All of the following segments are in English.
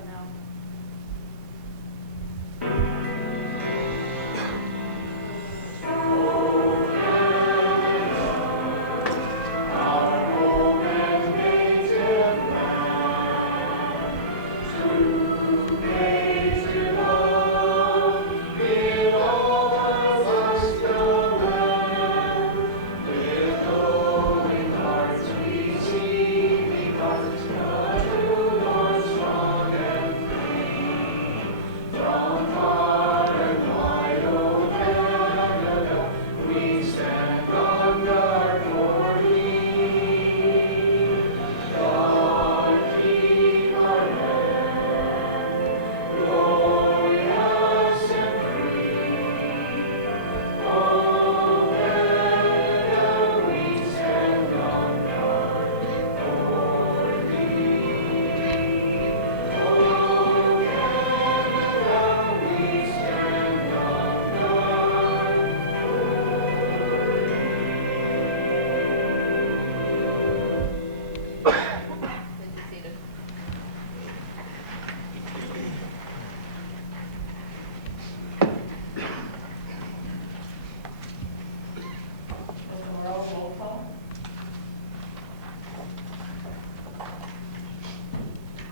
right now.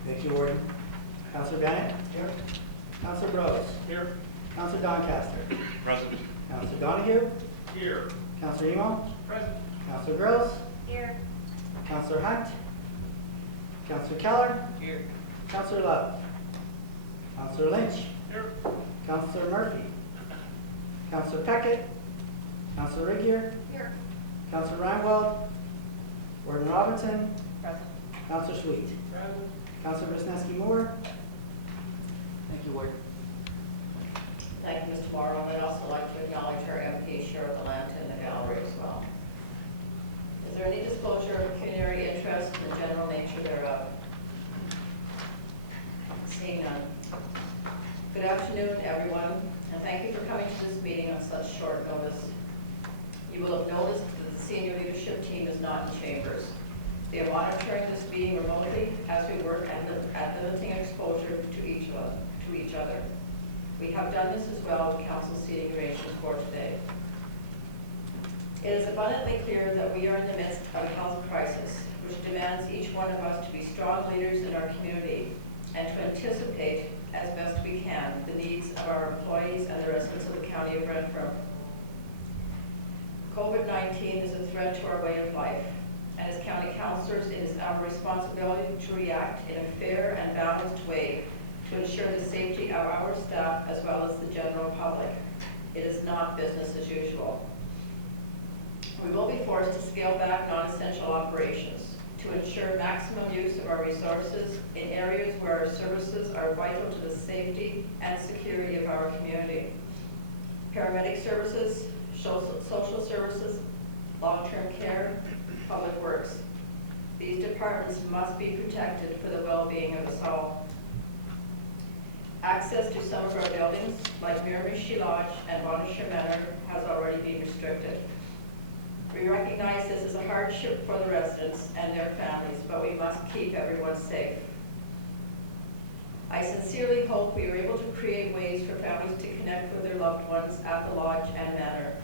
Thank you, Warden. Councillor Bennett? Here. Councillor Brose? Here. Councillor Doncaster? Present. Councillor Donahue? Here. Councillor Emo? Present. Councillor Grills? Here. Councillor Hunt? Councillor Keller? Here. Councillor Love? Councillor Lynch? Here. Councillor Murphy? Councillor Peckett? Councillor Rigier? Here. Councillor Reinwald? Warden Robinson? Present. Councillor Sweet? Present. Councillor Wisniewski-Moore? Thank you, Warden. Thank you, Mr. Morrow. I'd also like to acknowledge our MP, Cheryl Gallant, in the gallery as well. Is there any disclosure of pecuniary interest and the general nature thereof? Seeing none. Good afternoon, everyone, and thank you for coming to this meeting on such short notice. You will have noticed that the senior leadership team is not in chambers. They are monitoring this meeting remotely as we work at limiting exposure to each other. We have done this as well with council seating arrangements for today. It is abundantly clear that we are in the midst of a health crisis, which demands each one of us to be strong leaders in our community and to anticipate, as best we can, the needs of our employees and the residents of the County of Renfrew. COVID-19 is a threat to our way of life, and as county councillors, it is our responsibility to react in a fair and balanced way to ensure the safety of our staff as well as the general public. It is not business as usual. We will be forced to scale back non-essential operations to ensure maximum use of our resources in areas where our services are vital to the safety and security of our community. Paramedic services, social services, long-term care, public works. These departments must be protected for the well-being of us all. Access to some of our buildings, like Miramichi Lodge and Bonisher Manor, has already been restricted. We recognize this is a hardship for the residents and their families, but we must keep everyone safe. I sincerely hope we are able to create ways for families to connect with their loved ones at the lodge and manor.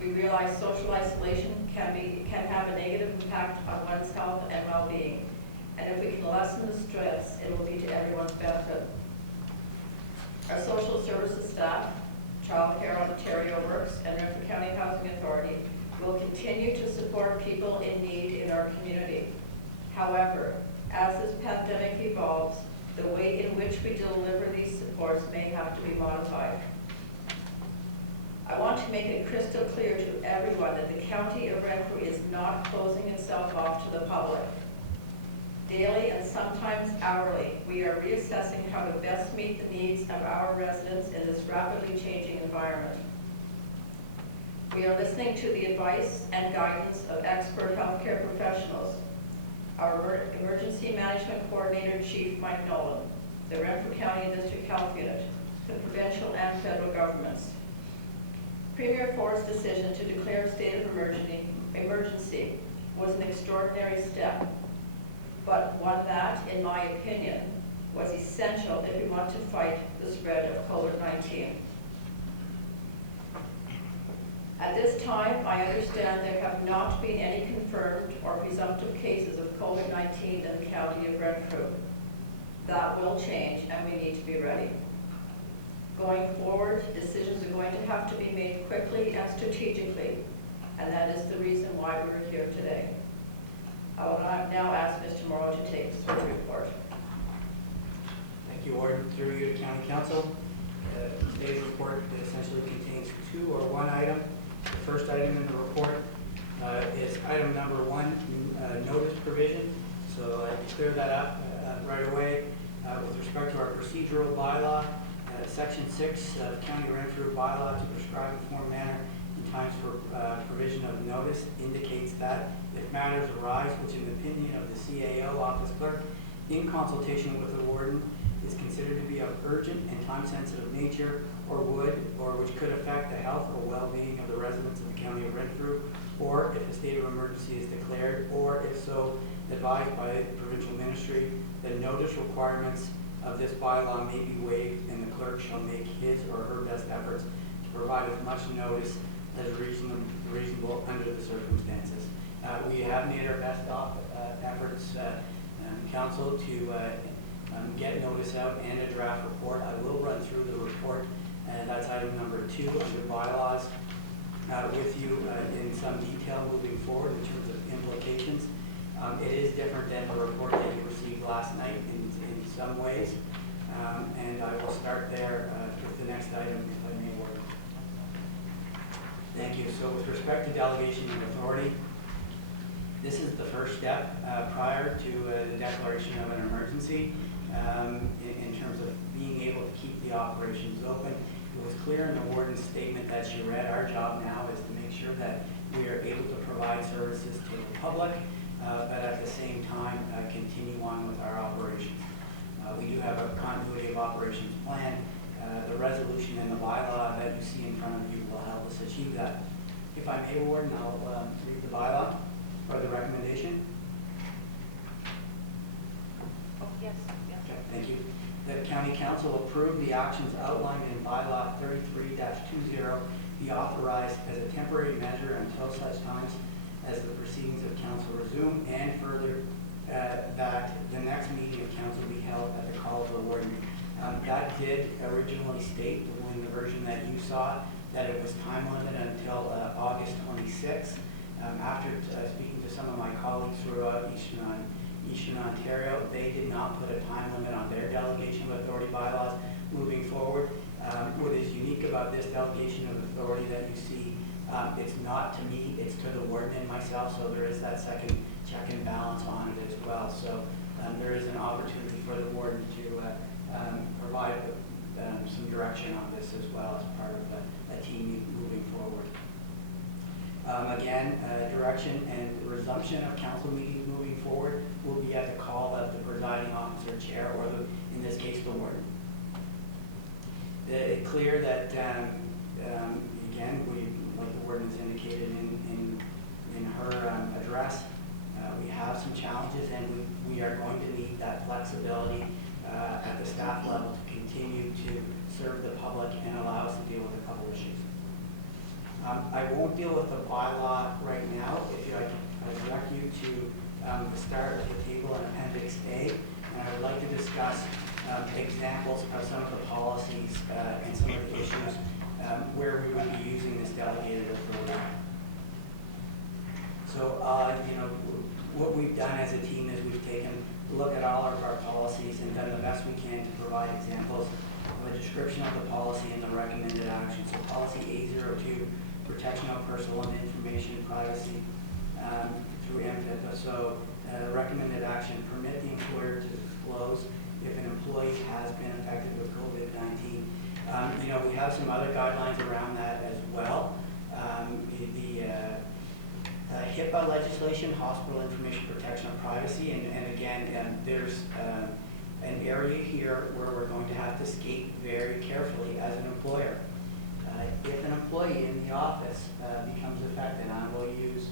We realize social isolation can have a negative impact on one's health and well-being, and if we can lessen the stress, it will be to everyone's benefit. Our social services staff, Child Care Ontario Works, and Renfrew County Housing Authority will continue to support people in need in our community. However, as this pandemic evolves, the way in which we deliver these supports may have to be modified. I want to make it crystal clear to everyone that the County of Renfrew is not closing itself off to the public. Daily and sometimes hourly, we are reassessing how to best meet the needs of our residents in this rapidly changing environment. We are listening to the advice and guidance of expert healthcare professionals, our Emergency Management Coordinator, Chief Mike Nolan, the Renfrew County District Health Unit, the provincial and federal governments. Premier Ford's decision to declare a state of emergency was an extraordinary step, but one that, in my opinion, was essential want to fight the spread of COVID-19. At this time, I understand there have not been any confirmed or presumptive cases of COVID-19 in the county of Renfrew. That will change, and we need to be ready. Going forward, decisions are going to have to be made quickly and strategically, and that is the reason why we're here today. I will now ask Mr. Morrow to take us through the report. Thank you, Warden. Through you to County Council. Today's report essentially contains two or one item. The first item in the report is item number 1, notice provision. So to clear that up right away, with respect to our procedural bylaw, Section 6 of County Renfrew bylaw to prescribe a form, manner, and times for provision of notice indicates that if matters arise which in the opinion of the CAO office clerk in consultation with the warden is considered to be of urgent and time-sensitive nature or which could affect the health or well-being of the residents of the County of Renfrew, or if a state of emergency is declared, or if so advised by the provincial ministry, the notice requirements of this bylaw may be waived and the clerk shall make his or her best efforts to provide as much notice as reasonable under the circumstances. We have made our best efforts, Council, to get notice out and a draft report. I will run through the report, and that's item number 2 under bylaws with you in some detail moving forward in terms of implications. It is different than the report that you received last night in some ways, and I will start there with the next item, if I may, Warden. Thank you. So with respect to delegation of authority, this is the first step prior to the declaration of an emergency in terms of being able to keep the operations open. It was clear in the warden's statement that she read, our job now is to make sure that we are able to provide services to the public, but at the same time continue on with our operations. We do have a continuity of operations plan. The resolution and the bylaw that you see in front of you will help us achieve that. If I may, Warden, I'll read the bylaw or the recommendation. Oh, yes. Okay, thank you. The County Council approved the actions outlined in bylaw 33-20 be authorized as a temporary measure until such times as the proceedings of council resume, and further that the next meeting of council be held at the call of the warden. That did originally state, in the version that you saw, that it was time limited until August 26th. After speaking to some of my colleagues throughout Eastern Ontario, they did not put a time limit on their delegation of authority bylaws moving forward. What is unique about this delegation of authority that you see, it's not to me, it's to the warden and myself, so there is that second check and balance on it as well. So there is an opportunity for the warden to provide some direction on this as well as part of a team moving forward. Again, direction and resumption of council meetings moving forward will be at the call of the presiding officer, chair, or in this case, the warden. It's clear that, again, like the warden has indicated in her address, we have some challenges, and we are going to need that flexibility at the staff level to continue to serve the public and allow us to deal with a couple issues. I won't deal with the bylaw right now. I direct you to the start of the table in Appendix A, and I would like to discuss examples of some of the policies and some of the issues where we will be using this delegated authority. So, what we've done as a team is we've taken a look at all of our policies and done the best we can to provide examples of a description of the policy and the recommended action. So, policy A02, protection of personal and information privacy through MFIPA. So, recommended action, permit the employer to disclose if an employee has been affected with COVID-19. We have some other guidelines around that as well. HIPAA legislation, hospital information protection of privacy, and again, there's an area here where we're going to have to skate very carefully as an employer. If an employee in the office becomes affected, I'll use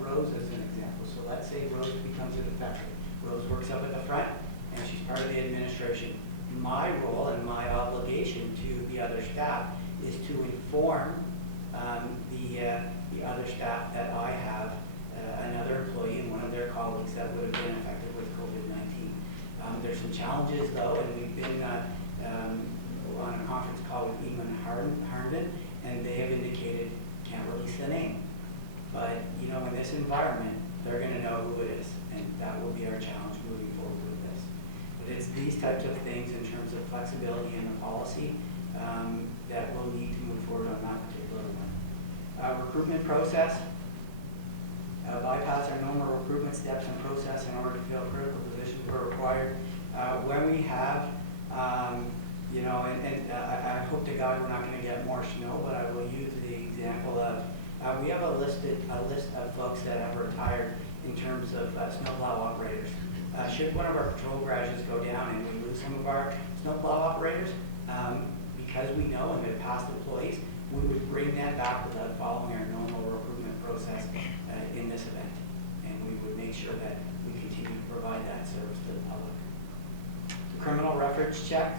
Rose as an example. So let's say Rose becomes affected. Rose works up at the front, and she's part of administration. My role and my obligation to the other staff is to inform the other staff that I have another employee and one of their colleagues that would have been affected with COVID-19. There's some challenges though, and we've been on a conference call with Eamon Harnden, and they have indicated can't release the name. But you know, in this environment, they're going to know who it is, and that will be our challenge moving forward with this. But it's these types of things in terms of flexibility in the policy that we'll need to move forward on that particular one. Recruitment process. Bypass our normal recruitment steps and process in order to fill critical positions where required. When we have, you know, and I hope to God we're not going to get more snow, but I will use the example of we have a list of folks that have retired in terms of snowplow operators. Should one of our patrol garages go down and we lose some of our snowplow operators, because we know and they're past employees, we would bring that back without following our normal recruitment process in this event, and we would make sure that we continue to provide that service to the public. The criminal records check.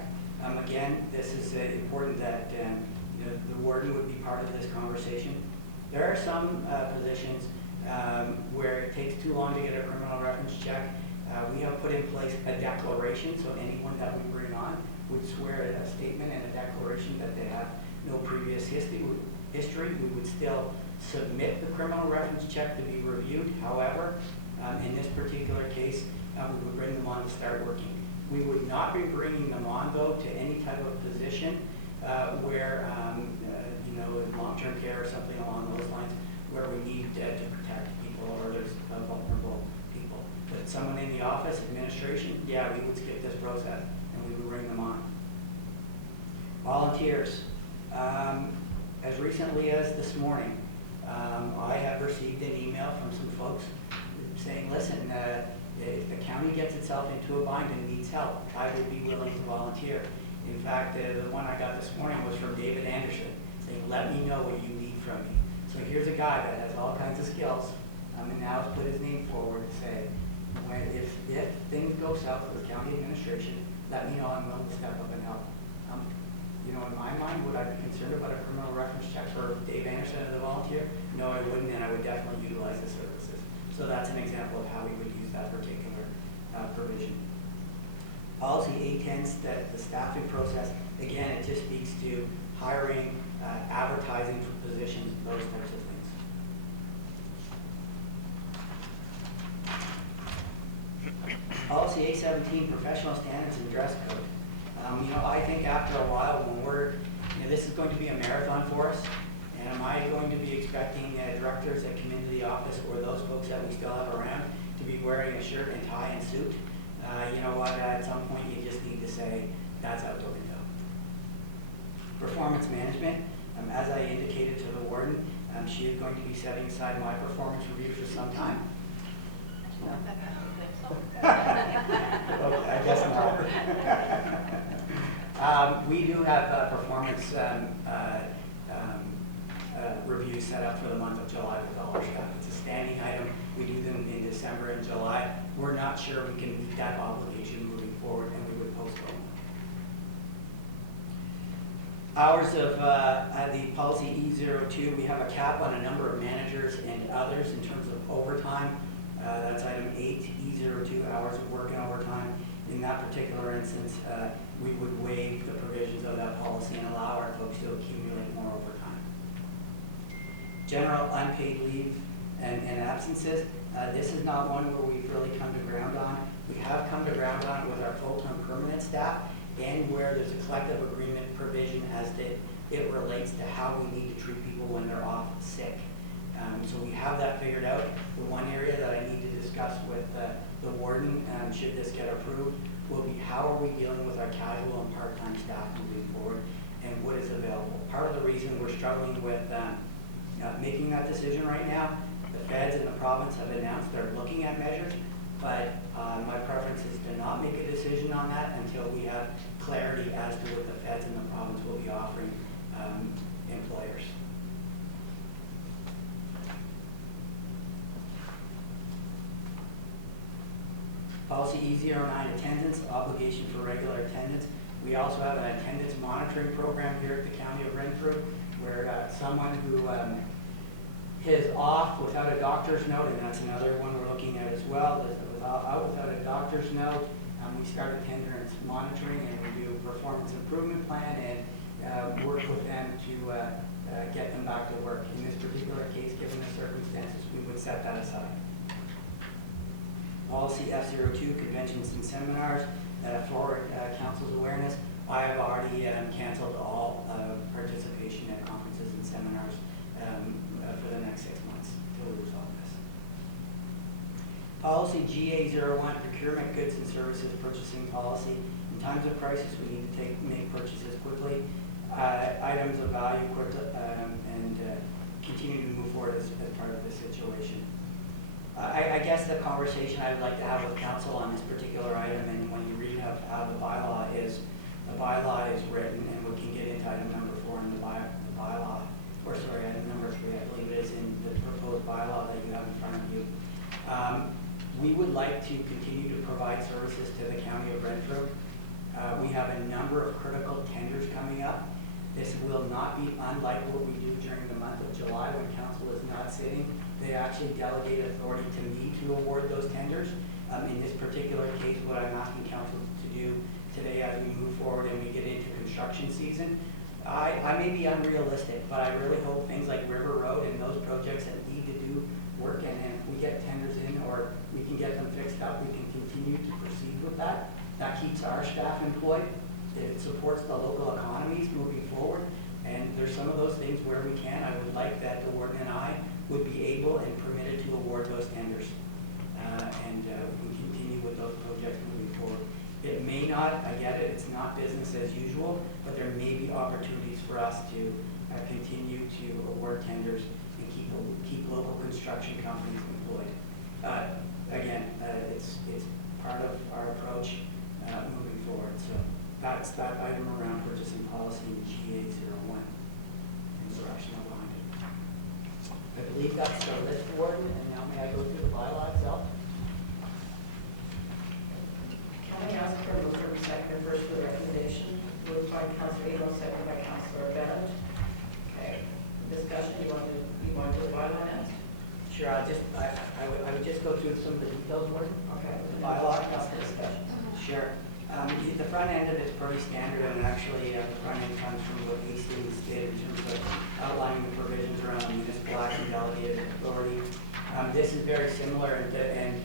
Again, this is important that you know, the warden would be part of this conversation. There are some positions where it takes too long to get a criminal reference check. We have put in place a declaration, so anyone that we bring on would swear a statement and a declaration that they have no previous history. We would still submit the criminal reference check to be reviewed. However, in this particular case, we would bring them on to start working. We would not be bringing them on, though, to any type of position where, you know, in long-term care or something along those lines, where we need to protect people or there's vulnerable people. But someone in the office, administration, yeah, we would skip this process and we would bring them on. Volunteers. As recently as this morning, I have received an email from some folks saying, listen, if the county gets itself into a bind and needs help, I would be willing to volunteer. In fact, the one I got this morning was from David Anderson, saying, let me know what you need from me. So here's a guy that has all kinds of skills, and now has put his name forward to say, if things go south for the county administration, let me know, I'm willing to step up and help. You know, in my mind, would I be concerned about a criminal reference check for Dave Anderson as a volunteer? No, I wouldn't, and I would definitely utilize the services. So that's an example of how we would use that particular provision. Policy 810, the staffing process, again, it just speaks to hiring, advertising for positions, those types of things. Policy 817, professional standards and dress code. You know, I think after a while, when you know, this is going to be a marathon for us, and am I going to be expecting directors that come into the office or those folks that we still have around to be wearing a shirt and tie and suit? You know what, at some point you just need to say, that's out the window. Performance management, as I indicated to the warden, she is going to be setting aside my performance review for some time. Okay, I guess not. We do have performance reviews set up for the month of July with all our staff. It's a standing item. We do them in December and July. We're not sure we can meet that obligation moving forward, and we would postpone. Hours of the policy E02, we have a cap on a number of managers and others in terms of overtime. That's item 8, E02, hours of work and overtime. In that particular instance, we would waive the provisions of that policy and allow our folks to accumulate more overtime. General unpaid leave and absences. This is not one where we've really come to ground on. We have come to ground on it with our full-time permanent staff, and where there's a collective agreement provision as it relates to how we need to treat people when they're off sick. So we have that figured out. The one area that I need to discuss with the warden, should this get approved, will be how are we dealing with our casual and part-time staff moving forward, and what is available. Part of the reason we're struggling with making that decision right now, the feds and the province have announced they're looking at measures, but my preference is to not make a decision on that until we have clarity as to what the feds and the province will be offering employers. Policy E09, attendance, obligation for regular attendance. We also have an attendance monitoring program here at the County of Renfrew, where someone who is off without a doctor's note, and that's another one we're looking at as well, out without a doctor's note, we start attendance monitoring, and we do a performance improvement plan and work with them to get them back to work. In this particular case, given the circumstances, we would set that aside. Policy F02, conventions and seminars. For council's awareness, I have already canceled all participation at conferences and seminars for the next 6 months until we resolve this. Policy GA01, procurement goods and services purchasing policy. In times of crisis, we need to make purchases quickly, items of value quickly, and continue to move forward as part of the situation. I guess the conversation I would like to have with council on this particular item, and when you read how the bylaw is written, and we can get into item number 4 in the bylaw, or sorry, item number 3, I believe it is in the proposed bylaw that you have in front of you. We would like to continue to provide services to the County of Renfrew. We have a number of critical tenders coming up. This will not be unlike what we do during the month of July when council is not sitting. They actually delegate authority to me to award those tenders. In this particular case, what I'm asking council to do today as we move forward and we get into construction season, I may be unrealistic, but I really hope things like River Road and those projects that need to do work, and if we get tenders in or we can get them fixed up, we can continue to proceed with that. That keeps our staff employed. It supports the local economies moving forward, and there's some of those things where we can. I would like that the warden and I would be able and permitted to award those tenders, and we can continue with those projects moving forward. It may not, I get it, it's not business as usual, but there may be opportunities for us to continue to award tenders and keep local construction companies employed. Again, it's part of our approach moving forward. So that's that item around purchasing policy in GA01 and the rationale behind it. I believe that's the list, warden, and now may I go through the bylaw itself? Can I ask for a mover and second first for the recommendation? Moved by Councilor Elo, seconded by Councilor Bennett. Okay. Discussion, you want to do the bylaw next? Sure, I would just go through some of the details, warden. Okay. The bylaw, plus the discussion. Sure. The front end of it's pretty standard, and actually the front end comes from what Hastings did in terms of outlining the provisions around municipal action delegated authority. This is very similar and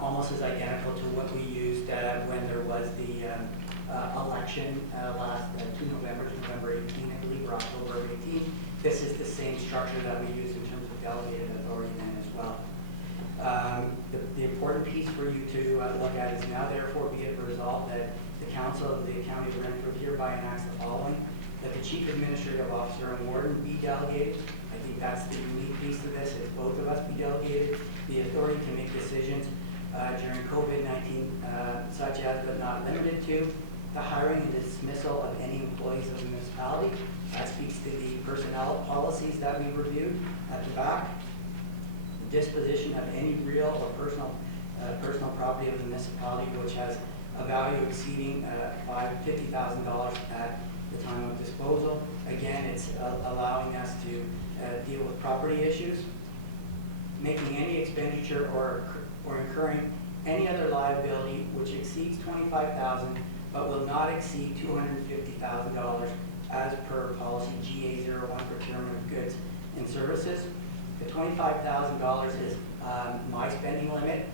almost as identical to what we used when there was the election last 2 Novembers, November 18, I believe, or October 18. This is the same structure that we use in terms of delegated authority then as well. The important piece for you to look at is now therefore be it resolved that the Council of the County of Renfrew hereby enacts the following: that the Chief Administrative Officer and Warden be delegated. I think that's the unique piece of this, is both of us be delegated the authority to make decisions during COVID-19, such as but not limited to the hiring and dismissal of any employees of the municipality. That speaks to the personnel policies that we reviewed at the back. The disposition of any real or personal property of the municipality which has a value exceeding $50,000 at the time of disposal. Again, it's allowing us to deal with property issues. Making any expenditure or incurring any other liability which exceeds $25,000 but will not exceed $250,000 as per policy GA01, procurement of goods and services. The $25,000 is my spending limit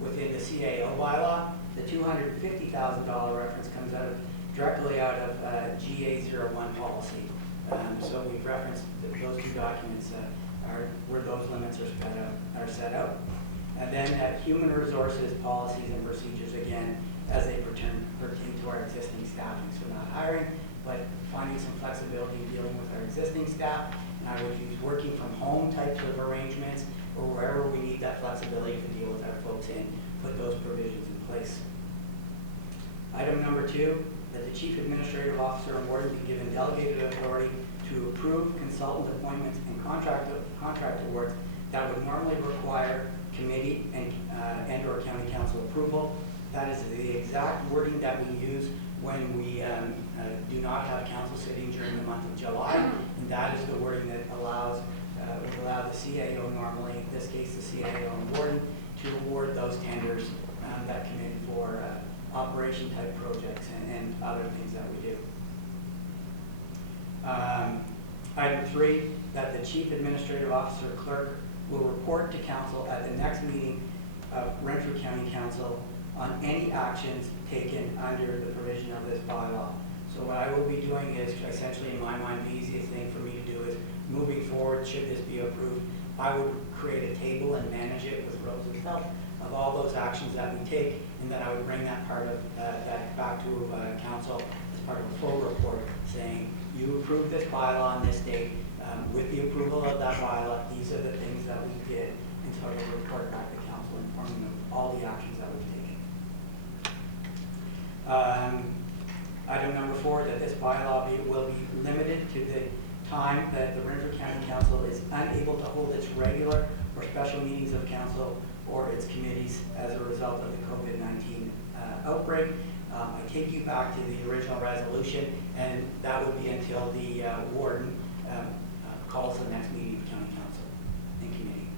within the CAO bylaw. The $250,000 reference comes directly out of GA01 policy. So we've referenced those two documents where those limits are set out. And then human resources policies and procedures, again, as they pertain to our existing staffing. So not hiring, but finding some flexibility in dealing with our existing staff. And I would use working from home types of arrangements, or wherever we need that flexibility to deal with our folks in, put those provisions in place. Item number 2, that the Chief Administrative Officer and Warden be given delegated authority to approve consultant appointments and contract awards that would normally require committee and or county council approval. That is the exact wording that we use when we do not have council sitting during the month of July, and that is the wording that allows would allow the CAO normally, in this case the CAO and warden, to award those tenders that come in for operation type projects and other things that we do. Item 3, that the Chief Administrative Officer Clerk will report to Council at the next meeting of Renfrew County Council on any actions taken under the provision of this bylaw. So what I will be doing is, essentially in my mind, the easiest thing for me to do is, moving forward, should this be approved, I would create a table and manage it with Rose's help of all those actions that we take, and then I would bring that part of that back to Council as part of a full report saying, you approved this bylaw on this date. With the approval of that bylaw, these are the things that we did, and so I will report back to Council informing them of all the actions that we've taken. Item number 4, that this bylaw will be limited to the time that the Renfrew County Council is unable to hold its regular or special meetings of council or its committees as a result of the COVID-19 outbreak. I take you back to the original resolution, and that would be until the warden calls the next meeting of county council and committee.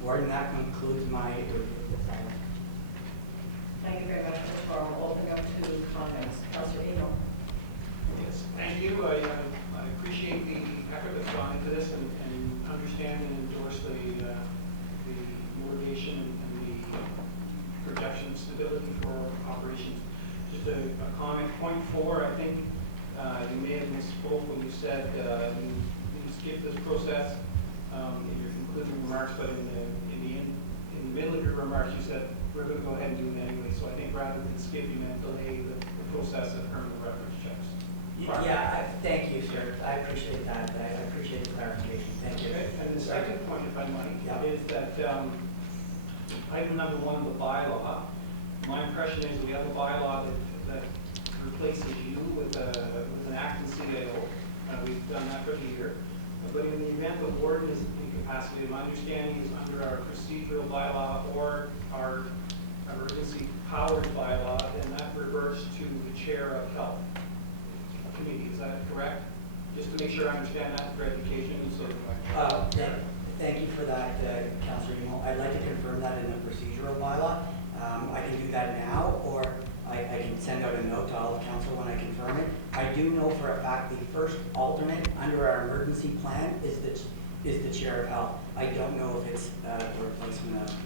Warden, that concludes my review of this item. Thank you very much, Mr. Farrell. We'll open up to comments. Councilor Eno. Yes, thank you. I appreciate the effort that's gone into this and understand and endorse the motivation and the projection stability for operations. Just a comment. Point 4, I think you may have misspoke when you said you skipped this process in your concluding remarks, but in the middle of your remarks you said we're going to go ahead and do it anyway. So I think rather than skip, you meant delay the process of permanent reference checks. Yeah, thank you, sir. I appreciate that. I appreciate the clarification. Thank you. Okay. And the second point, if I might, yeah, is that item number 1 of the bylaw, my impression is we have a bylaw that replaces you with an acting CAO. We've done that for a year. But in the event the warden is incapacitated, my understanding is under our procedural bylaw or our emergency powers bylaw, then that reverts to the chair of health committee. Is that correct? Just to make sure I understand that for education. So thank you for that, Councilor Emo. I'd like to confirm that in the procedural bylaw. I can do that now, or I can send out a note to all of council when I confirm it. I do know for a fact the first alternate under our emergency plan is the chair of health. I don't know if it's the replacement of.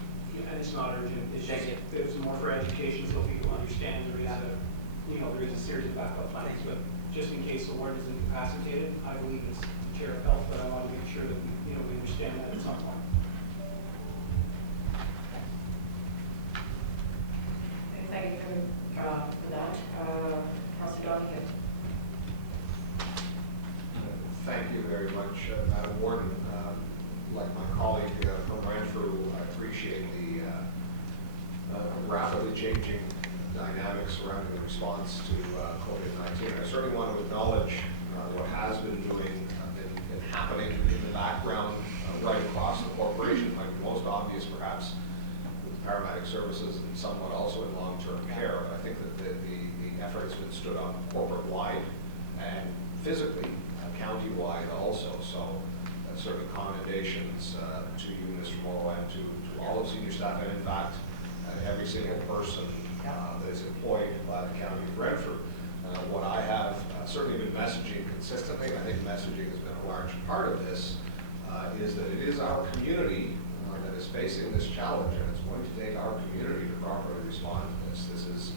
And it's not urgent. It's just it's more for education so people understand there is a series of backup plans. But just in case the warden is incapacitated, I believe it's the chair of health, but I want to make sure that we understand that at some point. Thank you for that. Councilor Donahue. Thank you very much, Madam Warden. Like my colleague from Renfrew, I appreciate the rapidly changing dynamics surrounding the response to COVID-19. I certainly want to acknowledge what has been happening in the background right across the corporation, like most obvious perhaps with paramedic services and somewhat also in long-term care. But I think that the effort has been stood up corporate-wide and physically, county-wide also. So certainly commendations to you, Mr. Morrow, and to all of senior staff, and in fact, every single person that is employed by the County of Renfrew. What I have certainly been messaging consistently, and I think messaging has been a large part of this, is that it is our community that is facing this challenge, and it's going to take our community to properly respond to this. This is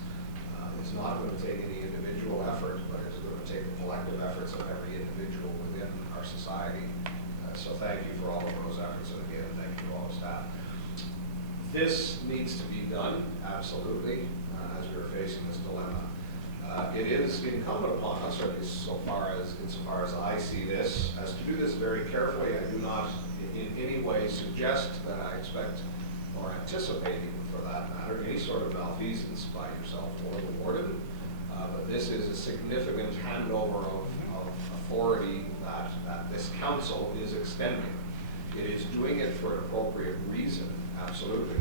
it's not going to take any individual effort, but it's going to take the collective efforts of every individual within our society. So thank you for all of those efforts, and again, thank you to all the staff. This needs to be done, absolutely, as we are facing this dilemma. It is incumbent upon us, or at least insofar as I see this, as to do this very carefully. I do not in any way suggest that I expect or anticipate, even for that matter, any sort of malfeasance by yourself or the warden. But this is a significant handover of authority that this council is extending. It is doing it for an appropriate reason, absolutely.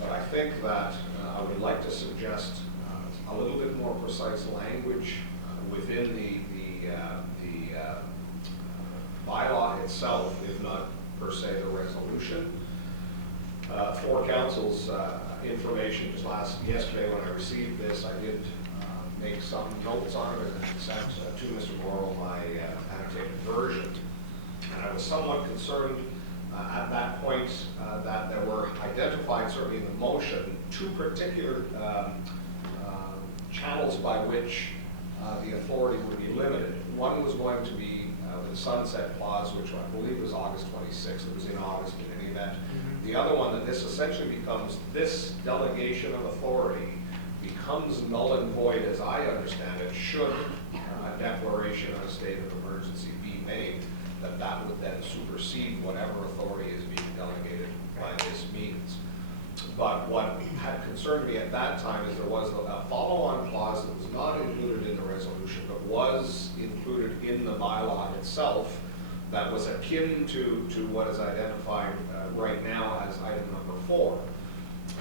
But I think that I would like to suggest a little bit more precise language within the bylaw itself, if not per se the resolution. For council's information, just yesterday when I received this, I did make some notes on it and sent to Mr. Morrow my annotated version. And I was somewhat concerned at that point that there were identified, certainly in the motion, two particular channels by which the authority would be limited. One was going to be the sunset clause, which I believe was August 26th. It was in August in any event. The other one, that this essentially becomes, this delegation of authority becomes null and void, as I understand it, should a declaration of a state of emergency be made, that would then supersede whatever authority is being delegated by this means. But what had concerned me at that time is there was a follow-on clause that was not included in the resolution, but was included in the bylaw itself, that was akin to what is identified right now as item number 4.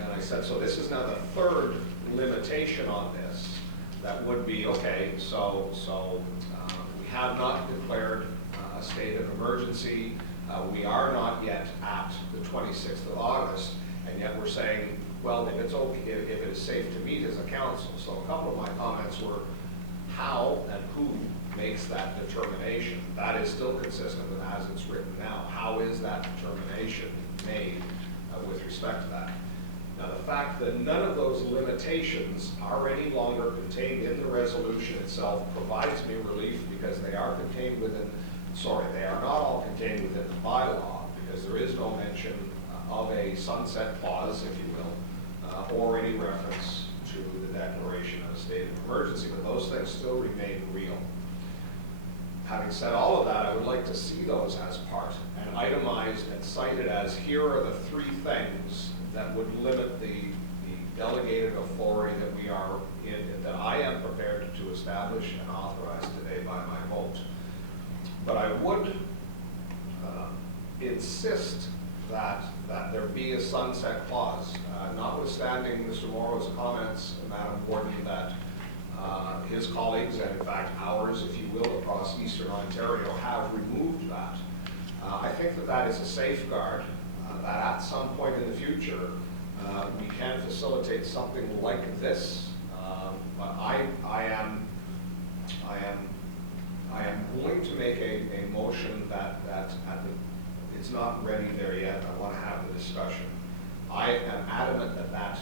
And I said, so this is now the third limitation on this. That would be, okay, so we have not declared a state of emergency. We are not yet at the 26th of August, and yet we're saying, well, if it's okay, if it is safe to meet as a council. So a couple of my comments were how and who makes that determination. That is still consistent with as it's written now. How is that determination made with respect to that? Now, the fact that none of those limitations are any longer contained in the resolution itself provides me relief, because they are contained within, they are not all contained within the bylaw, because there is no mention of a sunset clause, if you will, or any reference to the declaration of a state of emergency, but those things still remain real. Having said all of that, I would like to see those as part and itemized and cited as, here are the 3 things that would limit the delegated authority that we are in, that I am prepared to establish and authorize today by my vote. But I would insist that there be a sunset clause, notwithstanding Mr. Morrow's comments, Madam Warden, that his colleagues, and in fact ours, if you will, across Eastern Ontario have removed that. I think that is a safeguard that at some point in the future we can facilitate something like this. But I am going to make a motion that it's not ready there yet. I want to have the discussion. I am adamant that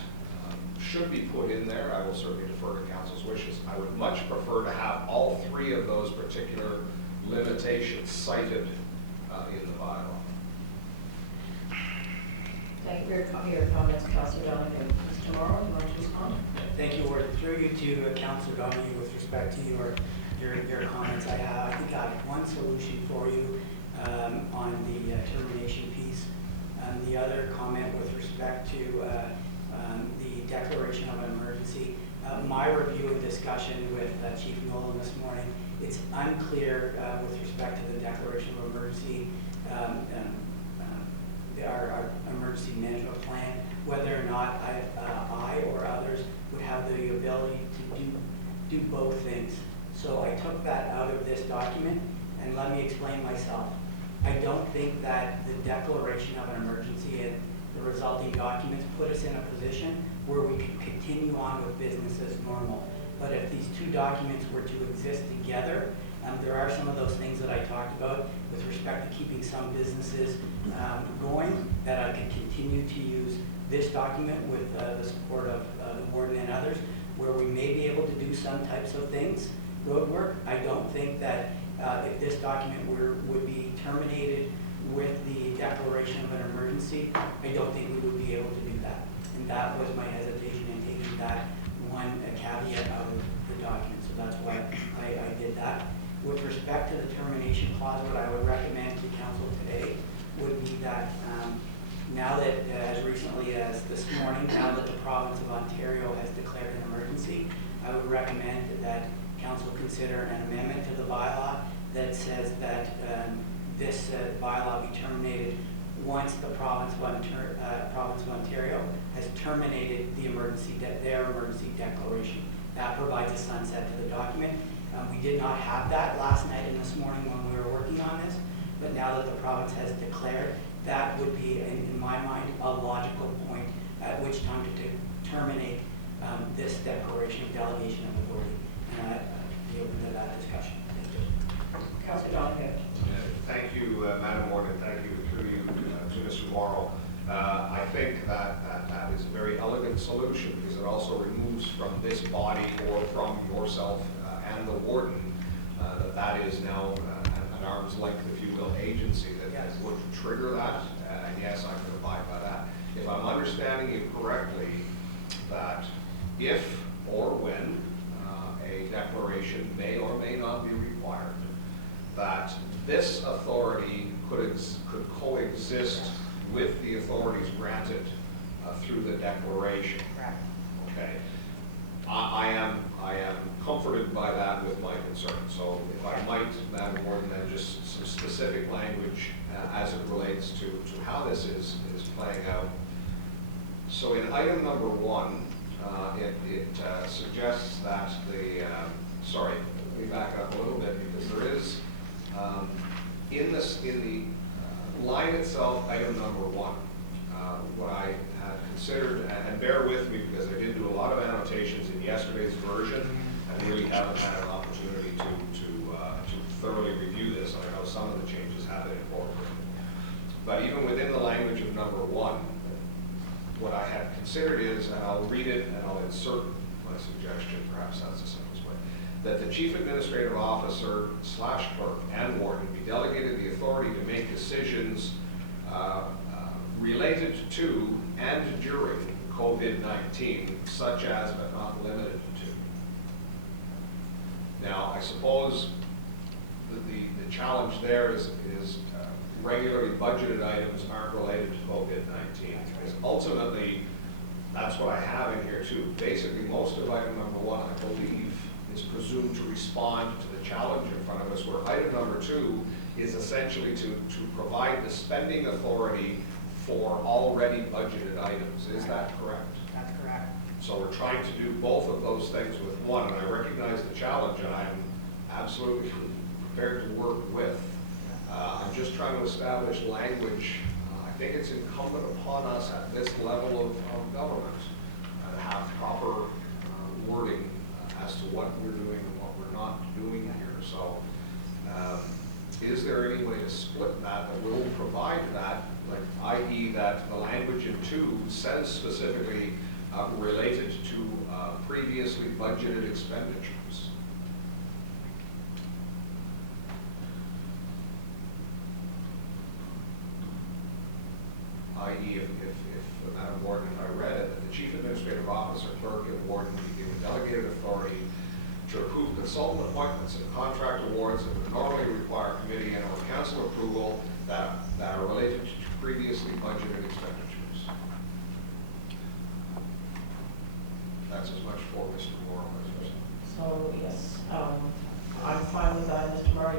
should be put in there. I will certainly defer to council's wishes. I would much prefer to have all 3 of those particular limitations cited in the bylaw. Thank you for your comments, Councilor Donoghue. Mr. Morrow, you want to respond? Thank you, Ward. Through you to Councilor Donoghue with respect to your comments. I think I have one solution for you on the termination piece. The other comment with respect to the declaration of an emergency. My review and discussion with Chief Nolan this morning, it's unclear with respect to the declaration of emergency, our emergency management plan, whether or not I or others would have the ability to do both things. So I took that out of this document, and let me explain myself. I don't think that the declaration of an emergency and the resulting documents put us in a position where we could continue on with business as normal. But if these 2 documents were to exist together, there are some of those things that I talked about with respect to keeping some businesses going, that I could continue to use this document with the support of the warden and others, where we may be able to do some types of things, road work. I don't think that if this document would be terminated with the declaration of an emergency, I don't think we would be able to do that. And that was my hesitation in taking that one caveat out of the document. So that's why I did that. With respect to the termination clause, what I would recommend to council today would be that now that, as recently as this morning, now that the province of Ontario has declared an emergency, I would recommend that council consider an amendment to the bylaw that says that this bylaw be terminated once the province of Ontario has terminated their emergency declaration. That provides a sunset to the document. We did not have that last night and this morning when we were working on this, but now that the province has declared, that would be, in my mind, a logical point at which time to terminate this declaration of delegation of authority. And I'd be open to that discussion. Councillor Donahue. Thank you, Madam Warden. Thank you through you to Mr. Morrow. I think that is a very elegant solution because it also removes from this body or from yourself and the warden that is now an arm's length, if you will, agency that Yes. would trigger that. And yes, I could abide by that. If I'm understanding you correctly, that if or when a declaration may or may not be required, that this authority could coexist with the authorities granted through the declaration. Correct. Okay. I am comforted by that with my concern. So if I might, Madam Warden, then just some specific language as it relates to how this is playing out. So in item number 1, it suggests that sorry, let me back up a little bit because there is, in the line itself, item number 1, what I had considered, and bear with me because I did do a lot of annotations in yesterday's version and really haven't had an opportunity to thoroughly review this, and I know some of the changes have been incorporated. But even within the language of number 1, what I had considered is, and I'll read it and I'll insert my suggestion, perhaps that's the simplest way, that the Chief Administrative Officer / clerk and warden be delegated the authority to make decisions related to and during COVID-19, such as but not limited to. Now, I suppose the challenge there is regularly budgeted items aren't related to COVID-19. Because ultimately, that's what I have in here too. Basically, most of item number 1, I believe, is presumed to respond to the challenge in front of us, where item number 2 is essentially to provide the spending authority for already budgeted items. Is that correct? That's correct. So we're trying to do both of those things with one, and I recognize the challenge, and I'm absolutely prepared to work with. I'm just trying to establish language. I think it's incumbent upon us at this level of government to have proper wording as to what we're doing and what we're not doing here. So is there any way to split that will provide that, like, i.e. that the language in 2 says specifically related to previously budgeted expenditures? I.e. if Madam Warden, if I read it, that the Chief Administrative Officer, Clerk, and Warden be given delegated authority to approve consultant appointments and contract awards that would normally require committee and or council approval that are related to previously budgeted expenditures. That's as much for Mr. Morrow as So, yes, I'm fine with that, Mr. Murray,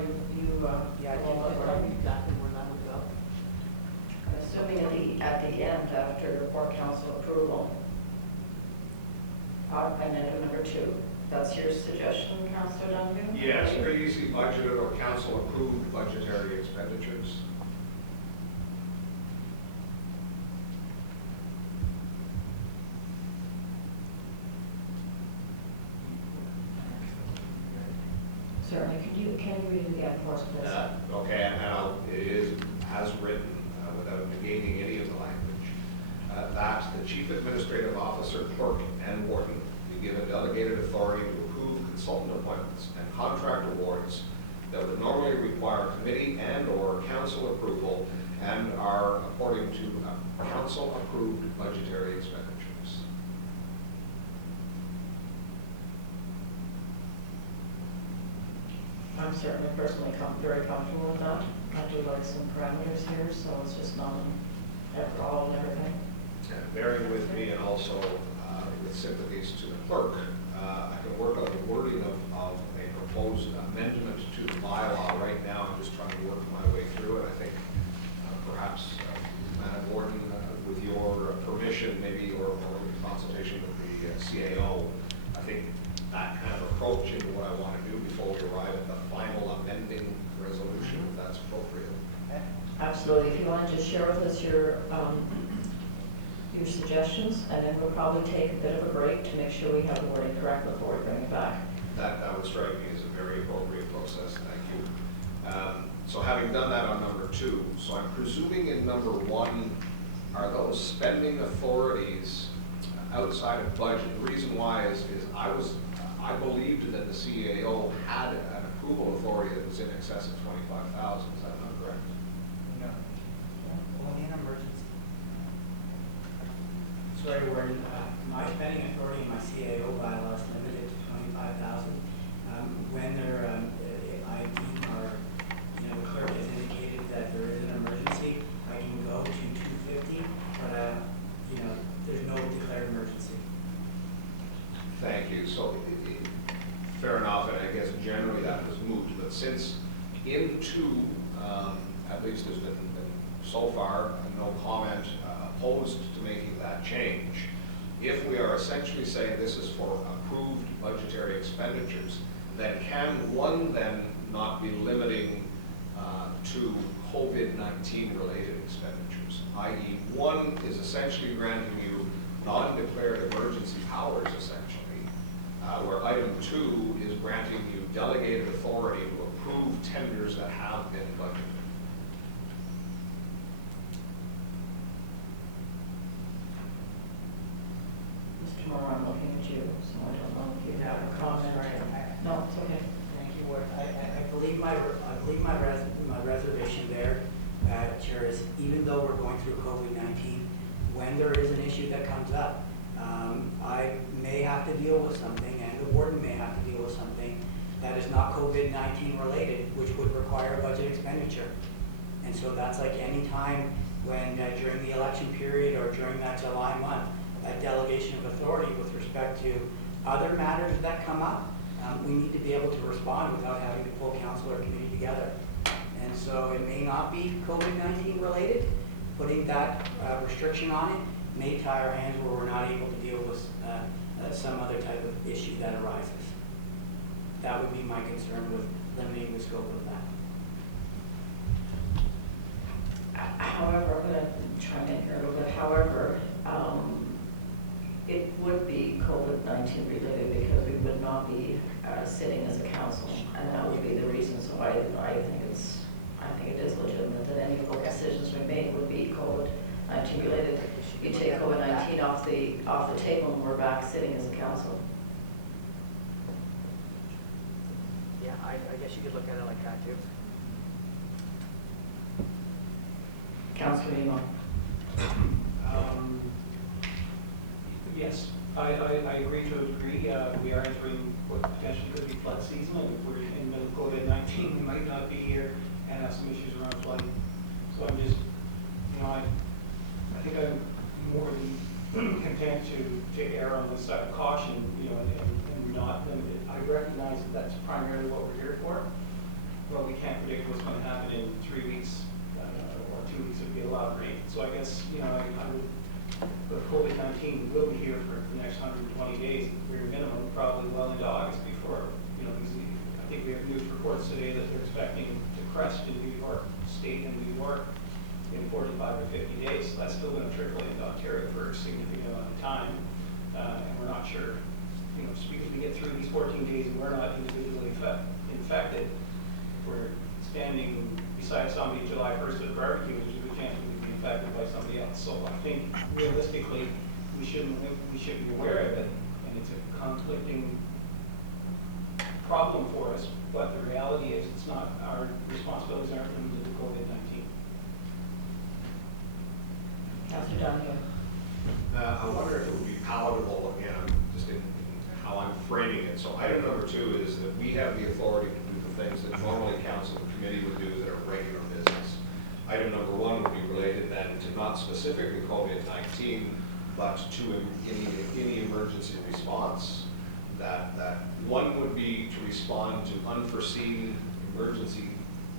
Yeah, I think well, that's right. Exactly where that would go. Assuming at the end, after report council approval, and then number 2, that's your suggestion, Councillor Donahue? Yes, previously budgeted or council approved budgetary expenditures. Certainly, can you read it again for us, please? Okay, and it is as written without negating any of the language. That the Chief Administrative Officer, Clerk, and Warden be given delegated authority to approve consultant appointments and contract awards that would normally require committee and or council approval and are according to council approved budgetary expenditures. I'm certainly personally very comfortable with that. I do like some parameters here, so it's just not for all and everything. And bearing with me and also with sympathies to the clerk, I can work on the wording of a proposed amendment to the bylaw right now. I'm just trying to work my way through it. I think perhaps consultation with the CAO, I think that kind of approach into what I want to do before we arrive at the final amending resolution, if that's appropriate. Absolutely. If you want to just share with us your suggestions, and then we'll probably take a bit of a break to make sure we have the wording correct before we bring it back. That would strike me as a very appropriate process, thank you. So having done that on number 2, so I'm presuming in number 1, are those spending authorities outside of budget? The reason why is I believed that the CAO had an approval authority that was in excess of 25,000, is that not correct? No. Only an emergency. Sorry, Warden, my spending authority in my CAO bylaw is limited to 25,000. When there, I deem or, the clerk has indicated that there is an emergency, I can go to 250, but, there's no declared emergency. Thank you. So, fair enough, and I guess generally that was moved, but since in 2, at least there's been so far no comment opposed to making that change, if we are essentially saying this is for approved budgetary expenditures, then can one then not be limiting to COVID-19 related expenditures? I.e., 1 is essentially granting you non-declared emergency powers, essentially, where item 2 is granting you delegated authority to approve tenders that have been budgeted. Mr. Moore, I'm looking at you, so I don't know if you have a comment. No, it's okay. Thank you, Warden. I believe my reservation there, Chair, is even though we're going through COVID-19, when there is an issue that comes up, I may have to deal with something, and the warden may have to deal with something that is not COVID-19 related, which would require a budget expenditure. And so that's like any time when during the election period or during that July month, that delegation of authority with respect to other matters that come up, we need to be able to respond without having to pull council or committee together. And so it may not be COVID-19 related. Putting that restriction on it may tie our hands where we're not able to deal with some other type of issue that arises. That would be my concern with limiting the scope of that. However, I'm going to try and make it a little bit. However, it would be COVID-19 related because we would not be sitting as a council, and that would be the reason. So I think it is legitimate that any of the decisions we make would be COVID-19 related. You take COVID-19 off the table, and we're back sitting as a council. Yeah, I guess you could look at it like that too. Councilor Emo. Yes, I agree to a degree. We are entering what potentially could be flood season, and if we're in the middle of COVID-19, we might not be here and have some issues around flooding. So I'm just, I think I'm more than content to err on the side of caution, and not limit it. I recognize that that's primarily what we're here for, but we can't predict what's going to happen in 3 weeks or 2 weeks would be a lot of rain. So I guess, but COVID-19 will be here for the next 120 days, very minimum, probably well into August before, I think we have news reports today that they're expecting to crest in New York State and New York in 45 or 50 days. So that's still going to trickle into Ontario for a significant amount of time, and we're not sure, if we get through these 14 days and we're not individually infected, if we're standing beside somebody July 1st at a barbecue, there's a good chance we could be infected by somebody else. So I think realistically, we should be aware of it, and it's a conflicting problem for us. But the reality is, it's not our responsibilities aren't limited to COVID-19. Councilor Donohue. I wonder if it would be palatable, again, just in how I'm framing it. So item number 2 is that we have the authority to do the things that normally council and committee would do that are regular business. Item number 1 would be related then to not specifically COVID-19, but to any emergency response. That 1 would be to respond to unforeseen emergency,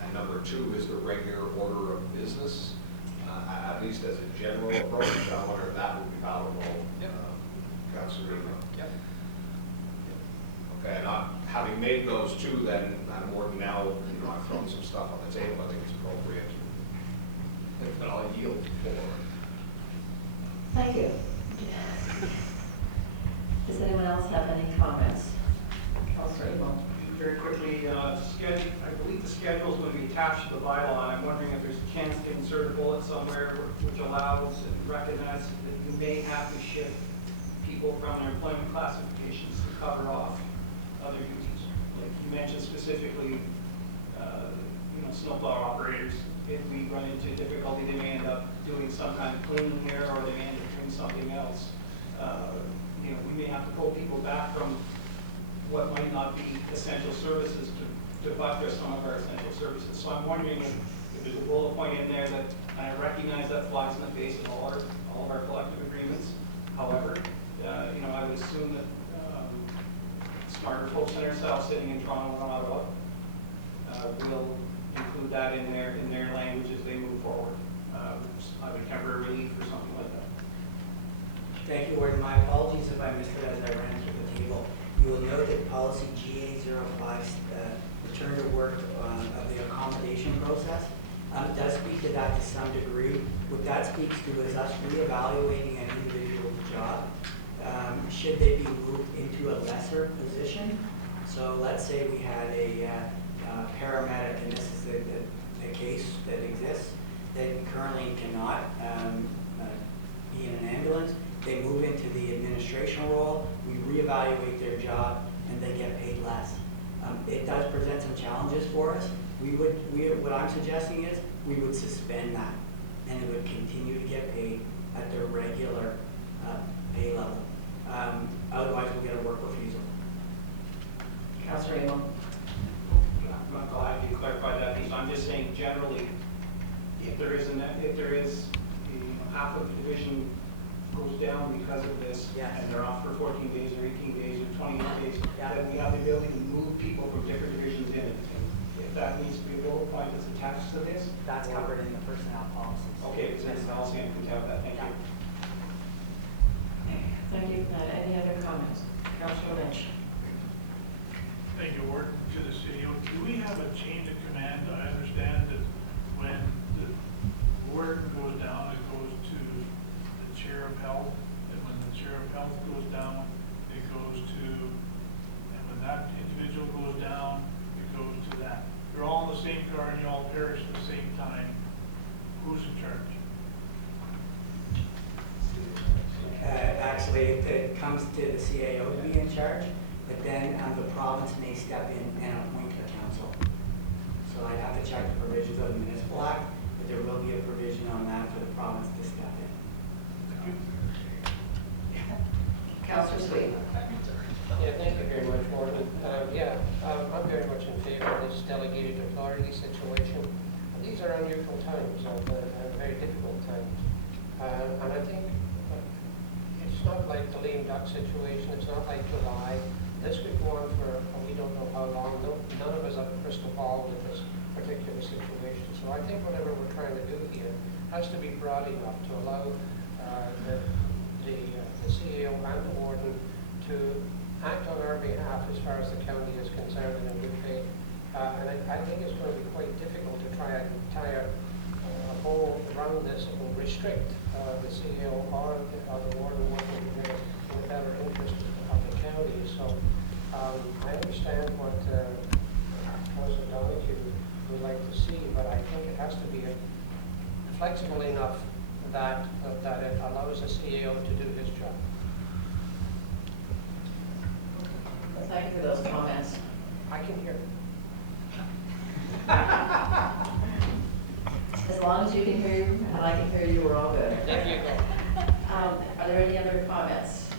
and number 2 is the regular order of business. At least as a general approach, I wonder if that would be palatable Okay, and having made those two, then, Madam Warden, now, I've thrown some stuff on the table, I think it's appropriate that I'll yield forward. Thank you. Does anyone else have any comments? Councilor Emo. Very quickly, I believe the schedule is going to be attached to the bylaw, and I'm wondering if there's a chance to insert a bullet somewhere which allows and recognizes that you may have to shift people from their employment classifications to cover off other duties. Like you mentioned specifically, snowplow operators. If we run into difficulty, they may end up doing some kind of cleaning here, or they may end up doing something else. We may have to pull people back from what might not be essential services to buttress some of our essential services. So I'm wondering if there's a bullet point in there that, and I recognize that flies in the face of all of our collective agreements. However, I would assume that smarter folks than ourselves sitting in Toronto and Ottawa will include that in their language as they move forward, either temporary relief or something like that. Thank you, Warden. My apologies if I missed it as I ran through the table. You will note that policy GA05, return to work of the accommodation process, does speak to that to some degree. What that speaks to is us reevaluating an individual's job. Should they be moved into a lesser position? So let's say we had a paramedic, and this is the case that exists, that currently cannot be in an ambulance. They move into the administration role, we reevaluate their job, and they get paid less. It does present some challenges for us. What I'm suggesting is we would suspend that, and it would continue to get paid at their regular pay level. Otherwise, we'll get a work refusal. Councilor Emo. I'm glad you clarified that piece. I'm just saying generally, if there is half of the division goes down because of this, Yes. and they're off for 14 days or 18 days or 28 days, Yeah. then we have the ability to move people from different divisions in. And if that needs to be a bullet point that's attached to this, That's covered in the personnel policies. okay, it's in the policy, I can tell that. Thank you. Thank you. Any other comments? Councilor Lynch. Thank you, Warden. To the city, do we have a chain of command? I understand that when the warden goes down, it goes to the chair of health, and when the chair of health goes down, it goes to, and when that individual goes down, it goes to that. You're all in the same car and you all perish at the same time. Who's in charge? Actually, it comes to the CAO to be in charge, but then the province may step in and appoint a council. So I'd have to check the provisions of the Municipal Act, but there will be a provision on that for the province to step in. Councilor Sweet. Yeah, thank you very much, Warden. I'm very much in favor of this delegated authority situation. These are unusual times and very difficult times. And I think it's not like the lame duck situation. It's not like July. This could go on for, we don't know how long. None of us have a crystal ball with this particular situation. So I think whatever we're trying to do here has to be broad enough to allow the CEO and the warden to act on our behalf as far as the county is concerned in good faith. And I think it's going to be quite difficult to try and tie a bow around this and restrict the CEO or the warden working together in the better interest of the county. So I understand what Councilor Donoghue would like to see, but I think it has to be flexible enough that it allows the CEO to do his job. Well, thank you for those comments. I can hear. As long as you can hear you and I can hear you, we're all good. There you go. Are there any other comments?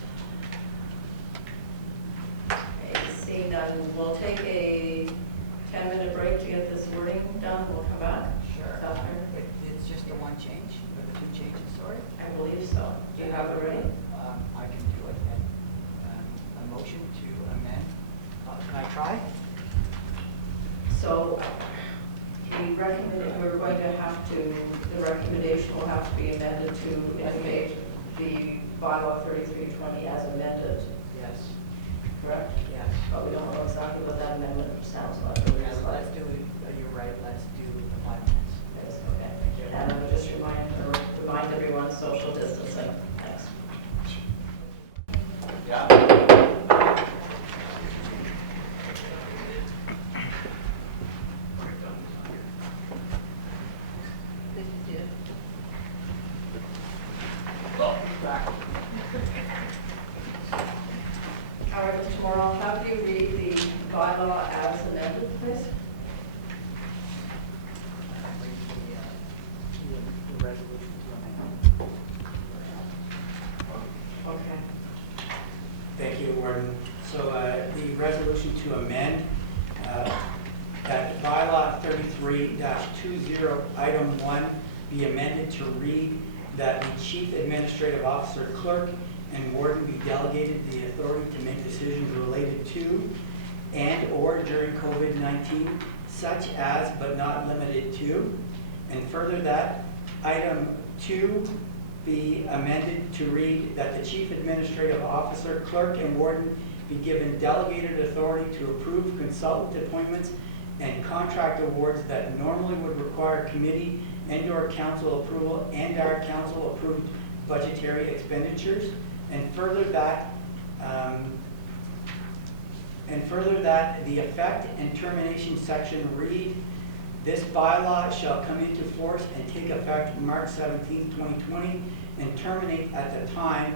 Okay, seeing none, we'll take a 10-minute break to get this wording done. We'll come back. Sure. Is that fair? It's just the one change, or the two changes, sorry? I believe so. Do you have it ready? I can do it. And a motion to amend. Can I try? So we're going to have to, the recommendation will have to be amended to indicate the bylaw 3320 as amended. Yes. All right, Mr. Moore, I'll have you read the bylaw as amended, please. The resolution to amend. Okay. Thank you, Warden. So the resolution to amend that bylaw 33-20, item 1, be amended to read that the chief administrative officer, clerk, and warden be delegated the authority to make decisions related to and/or during COVID-19, such as but not limited to, and further that item 2 be amended to read that the chief administrative officer, clerk, and warden be given delegated authority to approve consultant appointments and contract awards that normally would require committee and/or council approval and our council approved budgetary expenditures, and further that the effect and termination section read, this bylaw shall come into force and take effect March 17, 2020, and terminate at the time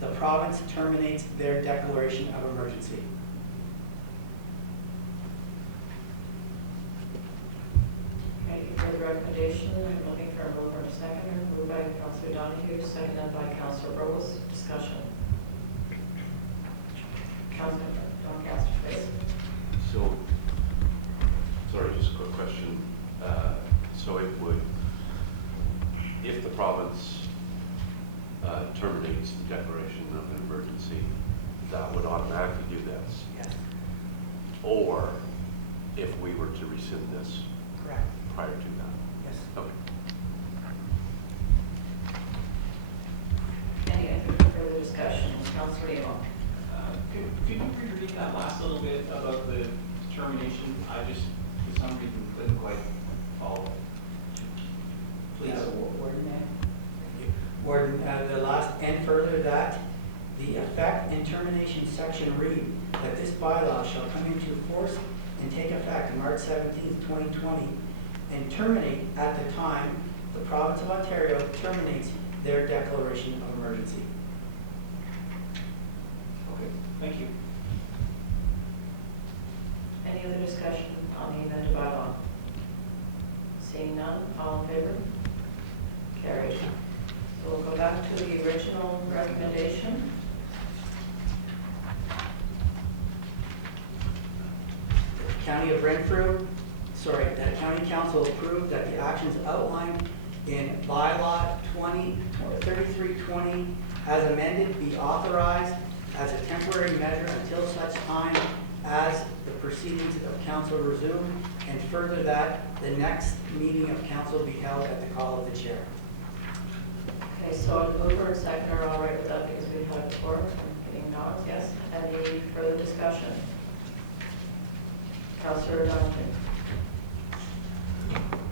the province terminates their declaration of emergency. Thank you for the recommendation. I'm looking for a mover and a seconder. Moved by Councillor Donahue, seconded by Councillor Rose. Discussion. Councillor Doncaster, please. So, sorry, just a quick question. So it would, if the province terminates the declaration of an emergency, that would automatically do this? Yes. Or if we were to rescind this Correct. prior to that? Yes. Okay. Any further discussion? Councillor Emo. Could you reread that last little bit about the termination? I just, for some reason, couldn't quite follow. Please. Warden, Warden, the last, and further that the effect and termination section read that this bylaw shall come into force and take effect March 17th, 2020, and terminate at the time the province of Ontario terminates their declaration of emergency. Okay, thank you. Any other discussion on the amended bylaw? Seeing none, all in favor? Carried. So we'll go back to the original recommendation. County of Renfrew, that County Council approved that the actions outlined in bylaw 3320 as amended be authorized as a temporary measure until such time as the proceedings of council resume, and further that the next meeting of council be held at the call of the chair. Okay, so the mover and seconder are all right with that because we've had it before. I'm getting nods, yes. Any further discussion? Councillor Donahue.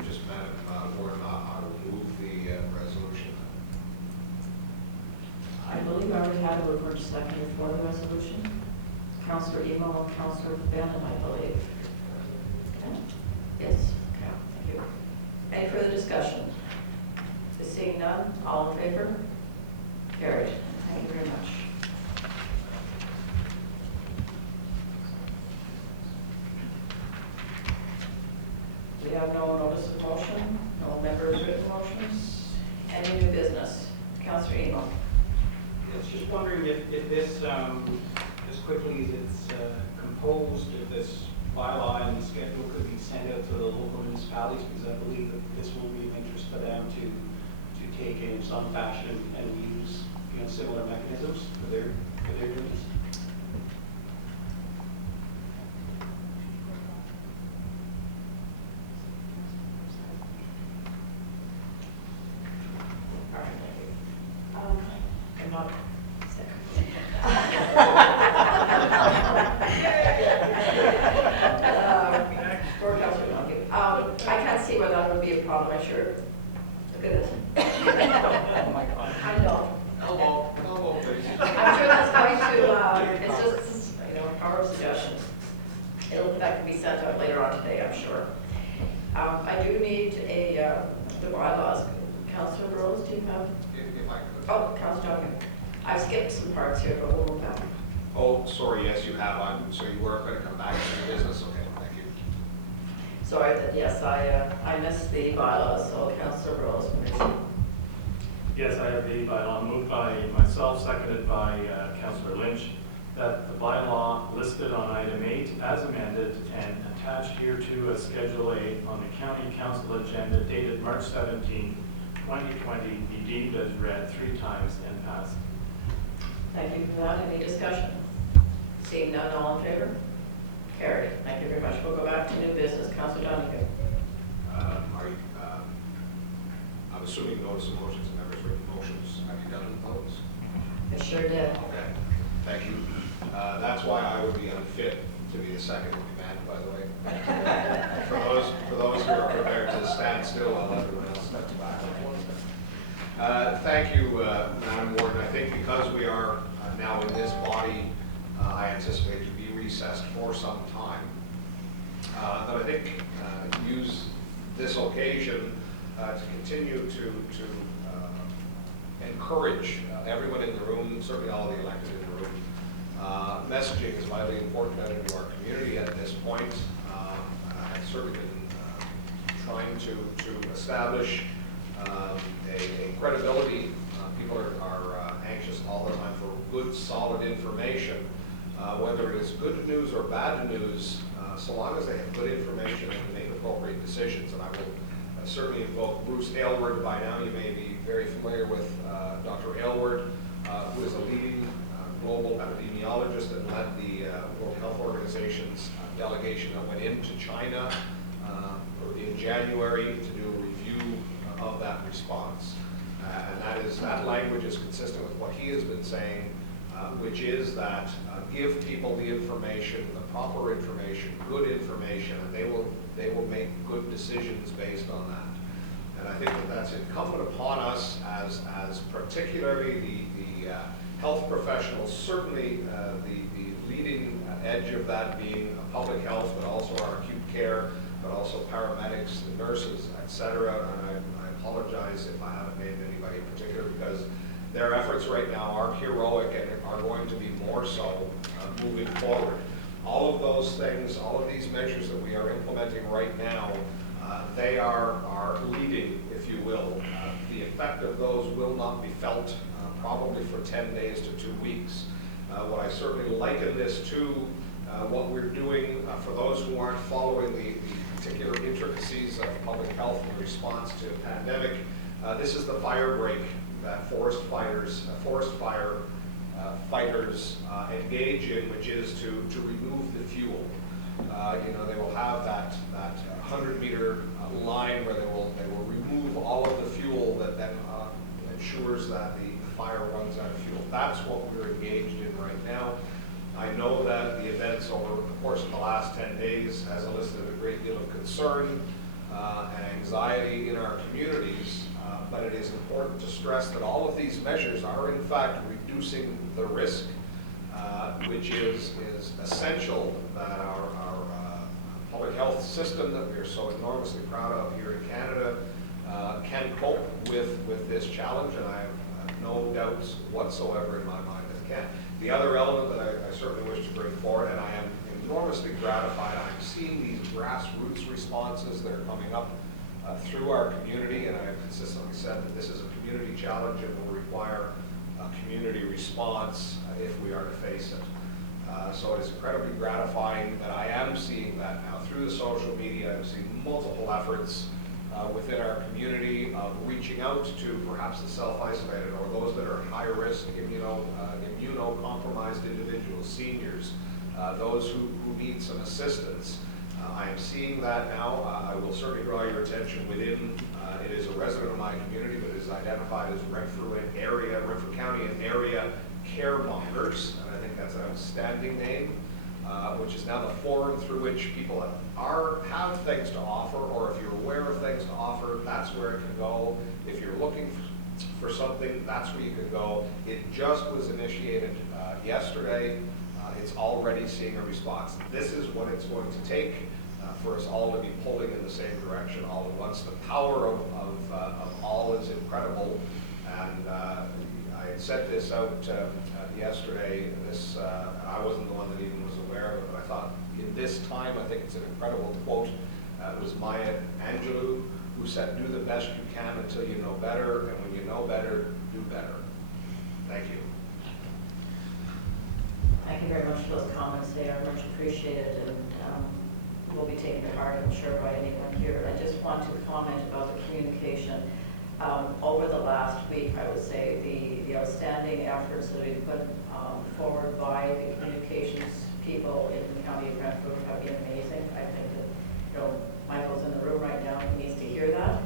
Just Madam Warden, I will move the resolution. I believe I already had a mover and seconder for the resolution. Councillor Emo and Councillor Bannon, I believe. Okay. Yes, okay, thank you. Any further discussion? Seeing none, all in favor? Carried. Thank you very much. We have no notice of motion, no members' written motions. Any new business? Councillor Emo. I was just wondering if this, as quickly as it's composed, if this bylaw and the schedule could be sent out to the local municipalities, because I believe that this will be of interest to them to take in some fashion and use, similar mechanisms for their duties. All right, thank you. I'm not for Councillor Donahue. I can't see where that would be a problem, I'm sure. Look at this. Oh my God. I know. Elbow, please. I'm sure that's going to sent out later on today, I'm sure. I do need the bylaws. Councillor Rose, do you have? If I could. Oh, Councillor Duncan. I've skipped some parts here, but we'll move back. Oh, sorry, yes, you have. So you were going to come back to your business? Okay, thank you. Sorry, yes, I missed the bylaws, so Councillor Rose, please. Yes, I have the bylaw moved by myself, seconded by Councillor Lynch, that the bylaw listed on item 8 as amended and attached here to as Schedule A on the County Council agenda dated March 17, 2020 be deemed as read 3 times and passed. Thank you for that. Any discussion? Seeing none, all in favor? Carried. Thank you very much. We'll go back to new business. Councillor Donahue. I'm assuming notice of motions and members' written motions. Have you done those? It sure did. Okay, thank you. That's why I would be unfit to be the second in command, by the way. For those who are prepared to stand still while everyone else steps back. Thank you, Madam Warden. I think because we are now in this body, I anticipate to be recessed for some time. But I think use this occasion to continue to encourage everyone in the room, certainly all the elected in the room. Messaging is vitally important into our community at this point. I've certainly been trying to establish a credibility. People are anxious all the time for good, solid information, whether it is good news or bad news, so long as they have good information and can make appropriate decisions. And I will certainly invoke Bruce Aylward. By now you may be very familiar with Dr. Aylward, who is a leading global epidemiologist and led the World Health Organization's delegation that went into China in January to do a review of that response. And that language is consistent with what he has been saying, which is that give people the information, the proper information, good information, and they will make good decisions based on that. And I think that that's incumbent upon us as particularly the health professionals, certainly the leading edge of that being public health, but also our acute care, but also paramedics, the nurses, etc. And I apologize if I haven't named anybody in particular, because their efforts right now are heroic and are going to be more so moving forward. All of those things, all of these measures that we are implementing right now, they are leading, if you will. The effect of those will not be felt probably for 10 days to 2 weeks. What I certainly liken this to, what we're doing, for those who aren't following the particular intricacies of public health in response to a pandemic, this is the fire break that forest fire fighters engage in, which is to remove the fuel. They will have that 100-meter line where they will remove all of the fuel that then ensures that the fire runs out of fuel. That's what we're engaged in right now. I know that the events over the course of the last 10 days has elicited a great deal of concern and anxiety in our communities, but it is important to stress that all of these measures are in fact reducing the risk, which is essential that our public health system that we are so enormously proud of here in Canada can cope with this challenge, and I have no doubts whatsoever in my mind that it can. The other element that I certainly wish to bring forward, and I am enormously gratified, I'm seeing these grassroots responses that are coming up through our community, and I have consistently said that this is a community challenge and will require a community response if we are to face it. So it is incredibly gratifying that I am seeing that now through the social media. I'm seeing multiple efforts within our community of reaching out to perhaps the self-isolated or those that are high risk, immunocompromised individuals, seniors, those who need some assistance. I am seeing that now. I will certainly draw your attention within, it is a resident of my community, but it is identified as Renfrew County and area caremongers, and I think that's an outstanding name, which is now the forum through which people have things to offer, or if you're aware of things to offer, that's where it can go. If you're looking for something, that's where you can go. It just was initiated yesterday It's already seeing a response. This is what it's going to take for us all to be pulling in the same direction all at once. The power of all is incredible. And I had sent this out yesterday. This I wasn't the one that even was aware of it, but I thought in this time, I think it's an incredible quote. It was Maya Angelou who said, "Do the best you can until you know better, and when you know better, do better." Thank you. Thank you very much for those comments. They are much appreciated and will be taken to heart, I'm sure, by anyone here. I just want to comment about the communication. Over the last week, I would say the outstanding efforts that we've put forward by the communications people in the county of Renfrew have been amazing. I think that, you know, Michael's in the room right now, he needs to hear that.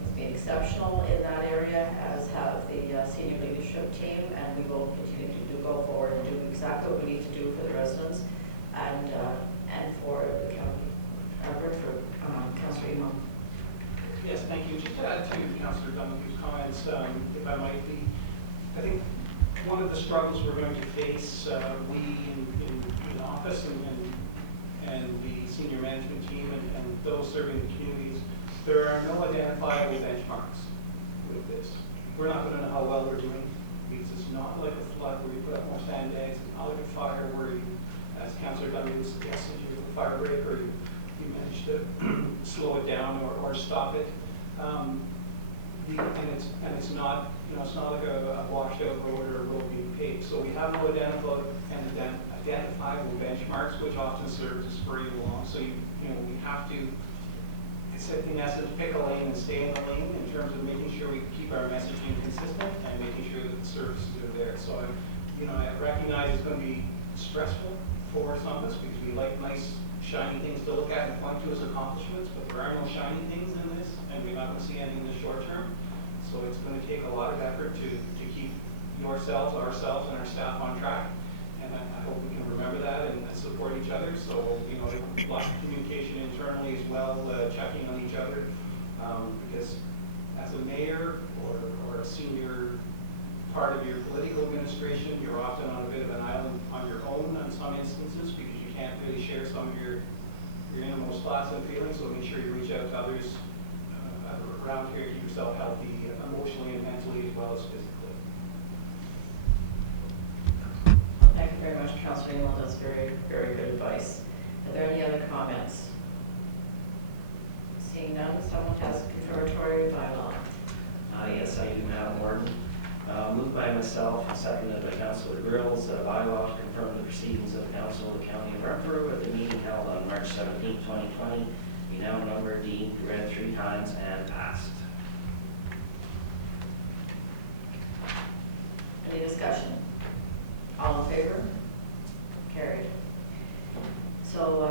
He's been exceptional in that area, as have the senior leadership team, and we will continue to go forward and do exactly what we need to do for the residents and for the county. Renfrew, Councillor Emo. Yes, thank you. Just to add to Councillor Dunleavy's comments, if I might be, I think one of the struggles we're going to face, we in office and the senior management team and those serving the communities, there are no identifiable benchmarks with this. We're not going to know how well we're doing, because it's not like a flood where you put up more sandbags. It's not like a fire where you, as Councillor Dunleavy suggested, you do a fire break or you manage to slow it down or stop it. And it's not, you know, it's not like a washed out road or a road being paved. So we have no identifiable benchmarks, which often serve to spur you along. So you know, we have to, it's in essence, pick a lane and stay in the lane in terms of making sure we keep our messaging consistent and making sure that the services are there. So I recognize it's going to be stressful for some of us because we like nice shiny things to look at and point to as accomplishments, but there are no shiny things in this, and we're not going to see anything in the short term. So it's going to take a lot of effort to keep yourselves, ourselves, and our staff on track. And I hope we can remember that and support each other. So, you know, lots of communication internally as well, checking on each other. Because as a mayor or a senior part of your political administration, you're often on a bit of an island on your own in some instances because you can't really share some of your innermost thoughts and feelings. So make sure you reach out to others around here, keep yourself healthy emotionally and mentally as well as physically. Thank you very much, Councillor Emo. That's very, very good advice. Are there any other comments? Seeing none, someone has confirmatory bylaw. Yes, I do, Madam Warden. Moved by myself and seconded by Councillor Grills that a bylaw to confirm the proceedings of the Council of the County of Renfrew at the meeting held on March 17, 2020 be now numbered, deemed, read 3 times, and passed. Any discussion? All in favor? Carried. So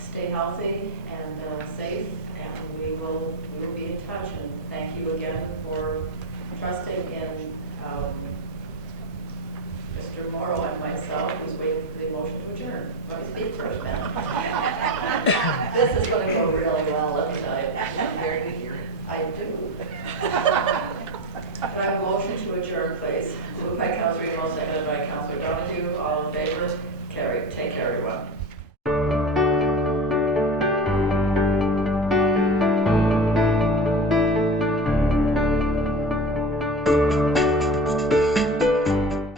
stay healthy and safe, and we will be in touch. And thank you again for trusting in Mr. Morrow and myself, who's waiting for the motion to adjourn. Let me speak first, man. This is going to go really well, let me tell you. Very good hearing. I do.